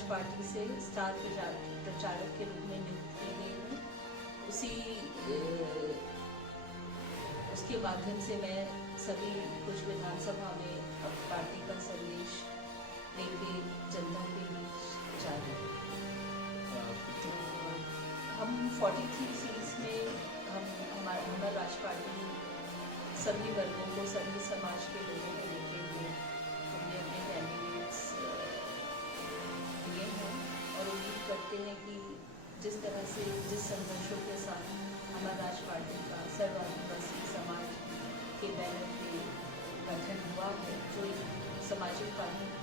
राज party से star प्रचारक के रूप में नियुक्त की गई हूँ। उसके माध्यम से मैं सभी कुछ विधानसभा में अब पार्टी का संदेश लेके जनता के बीच जा रहे हैं। हम 43 सीट्स में हमारा राज पार्टी सभी वर्गों को, सभी समाज के लोगों को लेते हुए हमने अपने कैंडिडेट्स दिए हैं और उम्मीद करते हैं कि जिस तरह से जिस संघर्षों के साथ हमारा राज पार्टी का सर्वाधिवासी समाज के बैनर पे गठन हुआ है, जो सामाजिक आंदोलन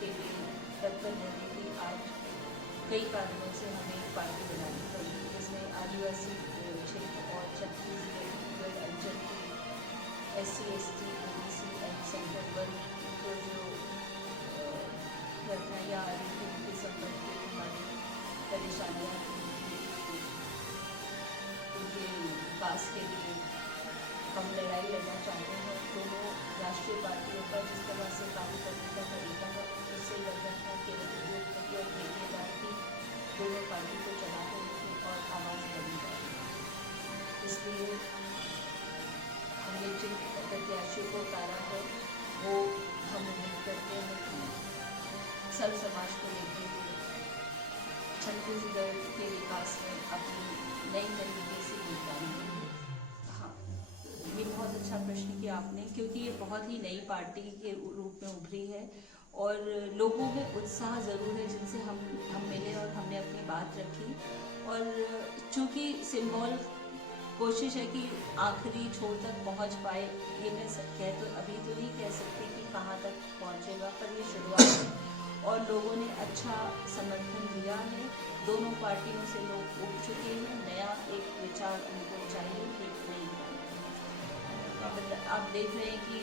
के लिए तत्पर रहने की आज कई कारणों से हमें एक पार्टी बनानी पड़ी, जिसमें आदिवासी क्षेत्र और छत्तीसगढ़ अंचल के SC, ST, OBC and central वर्ग को जो घटनाएँ आ रही थी उनके संबंध में हमारी परेशानियाँ उनके पास के लिए हम लड़ाई लड़ना चाहते हैं। दोनों राष्ट्रीय पार्टियों का जिस तरह से काम करने का तरीका है उससे लग रहा है केवल उद्योगपति और ठेकेदार की दोनों पार्टी को चलाते हैं और आवाज़ बनी जाए। इसलिए हमने जिन प्रत्याशियों को उतारा है वो हम उम्मीद करते हैं कि सर्व समाज को लेकर हुए छत्तीसगढ़ के विकास में अपनी नई तरीके से योगदान देंगे। हाँ, ये बहुत अच्छा प्रश्न किया आपने, क्योंकि ये बहुत ही नई पार्टी के रूप में उभरी है और लोगों में उत्साह ज़रूर है, जिनसे हम मिले और हमने अपनी बात रखी। और चूँकि सिंबल कोशिश है कि आखिरी छोर तक पहुंच पाए, ये मैं अभी तो नहीं कह सकती कि कहाँ तक पहुंचेगा, पर ये शुरुआत है और लोगों ने अच्छा समर्थन दिया है। दोनों पार्टियों से लोग उठ चुके हैं, नया एक विचार उनको चाहिए, एक नई आप देख रहे हैं कि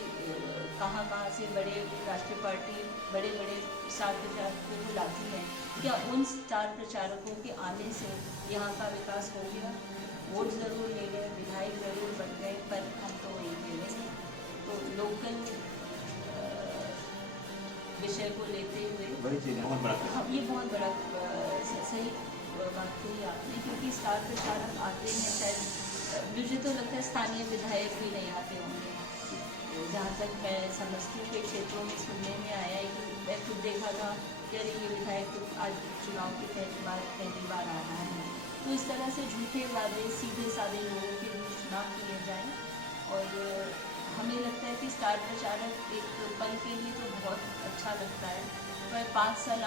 कहाँ से बड़े राष्ट्रीय पार्टी बड़े स्टार प्रचारकों को लाती है। क्या उन स्टार प्रचारकों के आने से यहाँ का विकास हो गया? वोट ज़रूर ले गए, विधायक ज़रूर बन गए, पर हम तो वही ले लेंगे। तो लोकल विषय को लेते हुए हम ये बहुत बड़ा सही बात कही आपने, क्योंकि स्टार प्रचारक आते हैं, शायद मुझे तो लगता है स्थानीय विधायक भी नहीं आते होंगे। जहाँ तक मैं समझती हूँ, के क्षेत्रों में सुनने में आया है कि मैं खुद देखा था कि अरे ये विधायक तो आज चुनाव की पहली बार आ रहा है। तो इस तरह से झूठे वादे सीधे साधे लोगों के बीच ना किए जाएं। और हमें लगता है कि स्टार प्रचारक एक पल के लिए तो बहुत अच्छा लगता है, पर 5 साल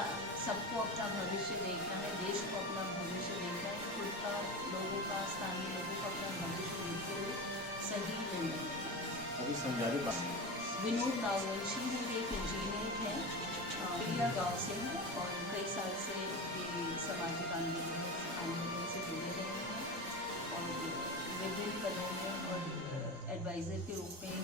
सबको अपना भविष्य देखना है, देश को अपना भविष्य देखना है, खुद का, लोगों का, स्थानीय लोगों का अपना भविष्य देखते हुए सही निर्णय लेना। विनोद नागवंशी हैं, एक इंजीनियर हैं, पिलिया गाँव से हैं और कई साल से ये सामाजिक आंदोलन से जुड़े रहे हैं और विभिन्न पदों में और एडवाइज़र के रूप में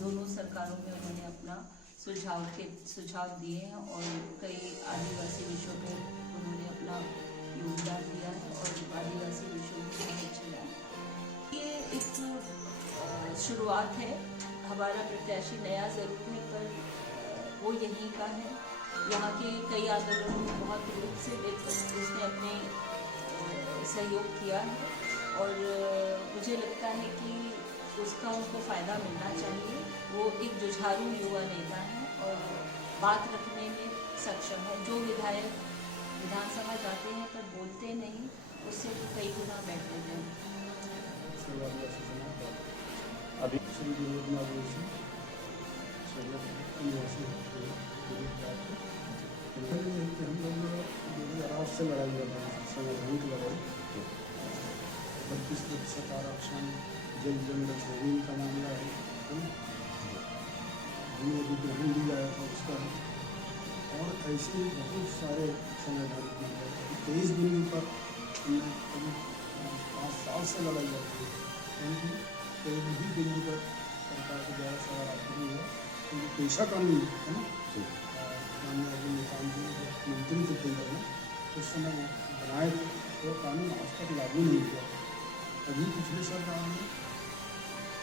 दोनों सरकारों में उन्होंने अपना सुझाव दिए हैं और कई आदिवासी विषयों में उन्होंने अपना योगदान दिया है और आदिवासी विषयों में बहुत अच्छे जाने। ये एक शुरुआत है। हमारा प्रत्याशी नया ज़रूर है, पर वो यहीं का है। यहाँ के कई आंदोलनों में बहुत रूप से उसने अपने सहयोग किया है और मुझे लगता है कि उसका उनको फ़ायदा मिलना चाहिए। वो एक जुझारू युवा नेता है और बात रखने में सक्षम है। जो विधायक विधानसभा जाते हैं पर बोलते नहीं, उससे तो कई गुना बैठे हैं। अभी से लड़ाई संवैधानिक लड़ाई 32% आरक्षण, जल जंगल जमीन का मामला है, हमने अधिग्रहण भी आया था उसका है, और ऐसे बहुत सारे संवैधानिक मामले 23 बिंदु पर हमने करीब 5 साल से लड़ाई जाती है, क्योंकि कोई भी बिंदु पर सरकार के द्वारा सवाल आता नहीं हुआ, क्योंकि पेशा कानून है ना, माननीय अरविंद निकाम जी मंत्री थे केंद्र में, उस समय वो बनाए थे, वो कानून आज तक लागू नहीं हुआ। अभी पिछले सरकार ने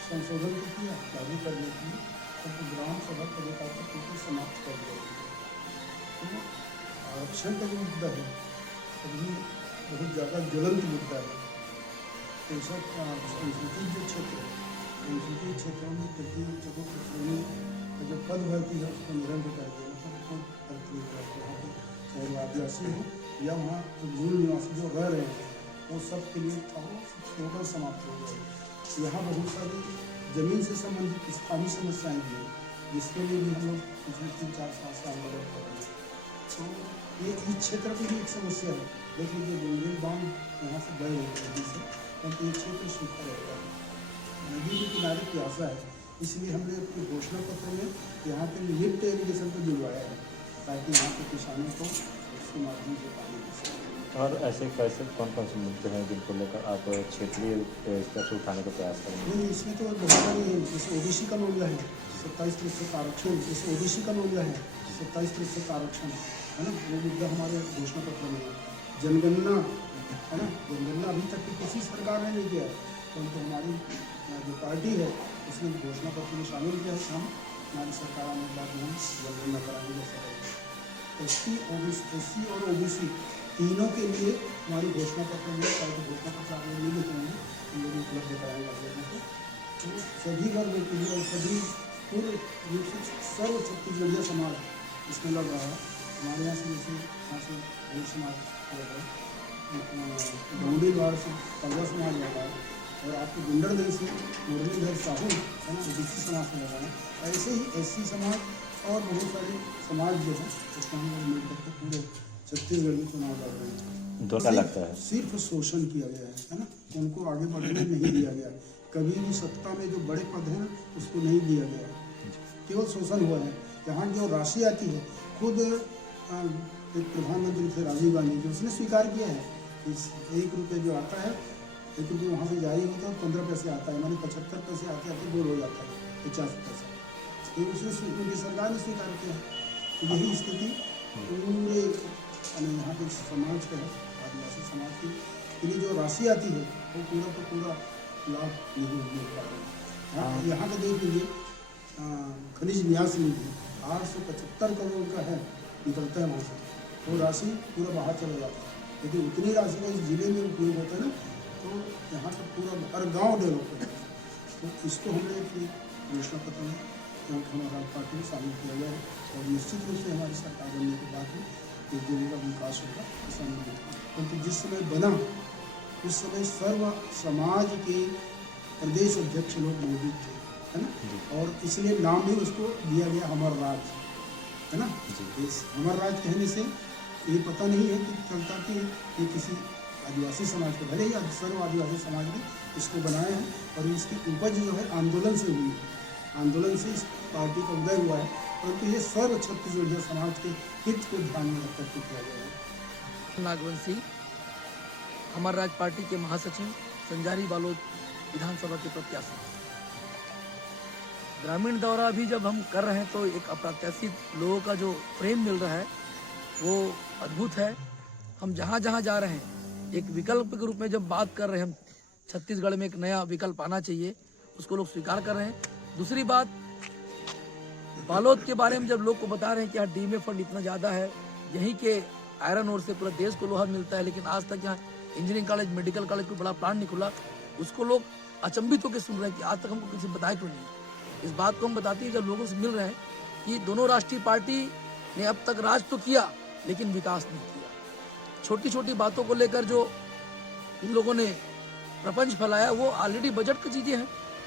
संशोधन किया लागू करने के लिए, तो ग्राम सभा तरीका को बिल्कुल समाप्त कर दिया। तो आरक्षण का जो मुद्दा है अभी बहुत ज़्यादा ज्वलंत मुद्दा है। तो सब संस्कृति जो क्षेत्र है, संस्कृति क्षेत्रों में तृतीय चतुर्थ श्रेणी का जो पद भर्ती है उसको निरंतर कर दिया, मतलब कोई फर्क नहीं पड़ता वहाँ पे, चाहे वो आदिवासी हो या वहाँ जो मूल निवासी जो रह रहे हैं वो सब के लिए था वो टोटल समाप्त हो गया। यहाँ बहुत सारी जमीन से संबंधित स्थानीय समस्याएं भी हैं जिसके लिए भी हम लोग पिछले 3-4 साल आंदोलन कर रहे हैं। तो ये इस क्षेत्र की भी एक समस्या है। देख लीजिए बुंदेल बांध यहाँ से बह रही है नदी से, क्योंकि ये क्षेत्र सूखा रहता है, नदी के किनारे प्यासा है, इसलिए हमने अपने घोषणा पत्र में यहाँ पे लिफ्ट इरीगेशन को जुड़वाया है ताकि यहाँ के किसानों को उसके माध्यम से पानी मिल सके। और ऐसे कैसे कौन कौन से मुद्दे हैं जिनको लेकर आप क्षेत्रीय स्तर से उठाने का प्रयास करेंगे? नहीं, इसमें तो बहुत सारी है, जैसे ओबीसी का मामला है 27% आरक्षण, जैसे ओबीसी का मामला है 27% आरक्षण है ना, वो मुद्दा हमारे घोषणा पत्र में है। जनगणना है ना, जनगणना अभी तक की किसी सरकार ने नहीं किया है, परंतु हमारी जो पार्टी है उसने घोषणा पत्र में शामिल किया है कि हम हमारी सरकार आने के बाद हम जनगणना कराने जैसा करेंगे। एससी और ओबीसी तीनों के लिए हमारी घोषणा पत्र में, शायद घोषणा पत्र आप लोग नहीं लिखेंगे, हम लोग उपलब्ध कराएंगे आप लोगों को। तो सभी वर्गों के लिए और सभी पूरे रूप से सर्व छत्तीसगढ़ीय समाज इसमें लड़ रहा है। हमारे यहाँ से जैसे यहाँ से बहु समाज लड़ रहा है, गौंडीलवाड़ से पगवा समाज लड़ रहा है, और आपके गुंडरदेव से मुरलीधर साहू है ना, ओबीसी समाज से लड़ रहा है। ऐसे ही एससी समाज और बहुत सारे समाज जो है उसको हम लोग मिल करके पूरे छत्तीसगढ़ में चुनाव लड़ रहे हैं। तो क्या लगता है? सिर्फ शोषण किया गया है ना, उनको आगे बढ़ने नहीं दिया गया। कभी भी सत्ता में जो बड़े पद हैं उसको नहीं दिया गया, केवल शोषण हुआ है। यहाँ जो राशि आती है, खुद एक प्रधानमंत्री थे राजीव गांधी जी, उसने स्वीकार किया है कि 1 रुपये जो आता है, 1 रुपये वहाँ से जारी होता है, 15 पैसे आता है, माने 75 पैसे आते आते गोल हो जाता है 50 पैसा। ये उसने उनकी सरकार ने स्वीकार किया है। तो यही स्थिति पूरे यहाँ के समाज का है, आदिवासी समाज की लिए जो राशि आती है वो पूरा का पूरा लाभ नहीं मिल पा रहा है। यहाँ पे देख लीजिए खनिज न्यास निधि 875 करोड़ का है, निकलता है वहाँ से, वो राशि पूरा बाहर चला जाता है, लेकिन उतनी राशि का इस जिले में उपयोग होता है ना, तो यहाँ का पूरा हर गाँव डेवलप होता है। तो इसको हमने अपनी घोषणा पत्र में हमारा पार्टी में शामिल किया गया है, और निश्चित रूप से हमारी सरकार बनने के बाद इस जिले का विकास होगा किसानों में। क्योंकि जिस समय बना उस समय सर्व समाज के प्रदेश अध्यक्ष लोग मौजूद थे, है ना, और इसलिए नाम भी उसको दिया गया अमर राज, है ना। इस अमर राज कहने से ये पता नहीं है कि चलता कि ये किसी आदिवासी समाज को, भले ही सर्व आदिवासी समाज ने इसको बनाया है, और इसकी उपज जो है आंदोलन से हुई है, आंदोलन से इस पार्टी का उदय हुआ है, परंतु ये सर्व छत्तीसगढ़ीय समाज के हित को ध्यान में रखकर के किया गया है। नागवंशी अमर राज पार्टी के महासचिव, संजारी बालोद विधानसभा के प्रत्याशी। ग्रामीण दौरा भी जब हम कर रहे हैं तो एक अप्रत्याशित लोगों का जो प्रेम मिल रहा है वो अद्भुत है। हम जहाँ जहाँ जा रहे हैं एक विकल्प के रूप में जब बात कर रहे हैं, हम छत्तीसगढ़ में एक नया विकल्प आना चाहिए, उसको लोग स्वीकार कर रहे हैं। दूसरी बात, बालोद के बारे में जब लोग को बता रहे हैं कि यहाँ डीमे फंड इतना ज़्यादा है, यहीं के आयरन ओर से पूरा देश को लोहा मिलता है, लेकिन आज तक यहाँ इंजीनियरिंग कॉलेज, मेडिकल कॉलेज कोई बड़ा प्लांट नहीं खुला, उसको लोग अचंभित होकर सुन रहे हैं कि आज तक हमको किसी बताया क्यों नहीं। इस बात को हम बताते हैं जब लोगों से मिल रहे हैं कि दोनों राष्ट्रीय पार्टी ने अब तक राज तो किया लेकिन विकास नहीं किया। छोटी छोटी बातों को लेकर जो इन लोगों ने प्रपंच फैलाया वो ऑलरेडी बजट की चीज़ें हैं,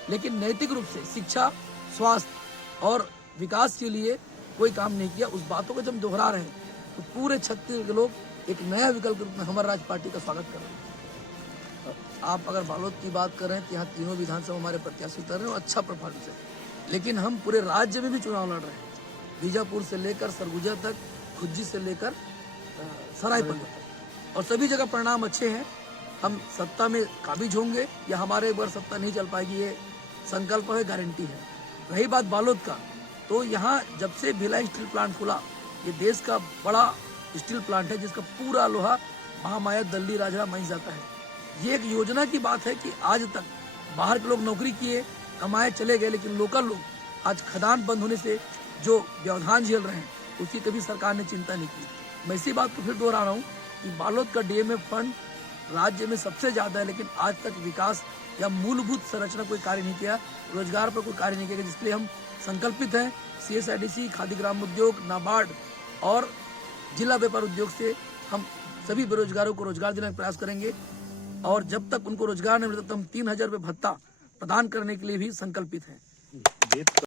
लेकिन नैतिक रूप से शिक्षा, स्वास्थ्य और विकास के लिए कोई काम नहीं किया। उस बातों को जब हम दोहरा रहे हैं तो पूरे छत्तीसगढ़ के लोग एक नया विकल्प के रूप में अमर राज पार्टी का स्वागत कर रहे हैं। आप अगर बालोद की बात कर रहे हैं तो यहाँ तीनों विधानसभा हमारे प्रत्याशी कर रहे हैं और अच्छा परफॉर्मेंस है, लेकिन हम पूरे राज्य में भी चुनाव लड़ रहे हैं, बीजापुर से लेकर सरगुजा तक, खुज्जी से लेकर सरायपल्ली तक, और सभी जगह परिणाम अच्छे हैं। हम सत्ता में काबिज होंगे या हमारे एक बार सत्ता नहीं चल पाएगी, ये संकल्प है, गारंटी है। रही बात बालोद का, तो यहाँ जब से भिलाई स्टील प्लांट खुला, ये देश का बड़ा स्टील प्लांट है जिसका पूरा लोहा महामाया, दिल्ली, राजरा माइंस जाता है। ये एक योजना की बात है कि आज तक बाहर के लोग नौकरी किए, कमाए, चले गए, लेकिन लोकल लोग आज खदान बंद होने से जो व्यवधान झेल रहे हैं उसकी कभी सरकार ने चिंता नहीं की। मैं इसी बात को फिर दोहरा रहा हूँ कि बालोद का डीएमएफ फंड राज्य में सबसे ज़्यादा है, लेकिन आज तक विकास या मूलभूत संरचना कोई कार्य नहीं किया, रोजगार पर कोई कार्य नहीं किया, जिसके लिए हम संकल्पित हैं। CSIDC, खादी ग्राम उद्योग, नाबार्ड और जिला व्यापार उद्योग से हम सभी बेरोजगारों को रोजगार देने का प्रयास करेंगे और जब तक उनको रोजगार नहीं मिलता तब हम 3000 रुपये भत्ता प्रदान करने के लिए भी संकल्पित हैं।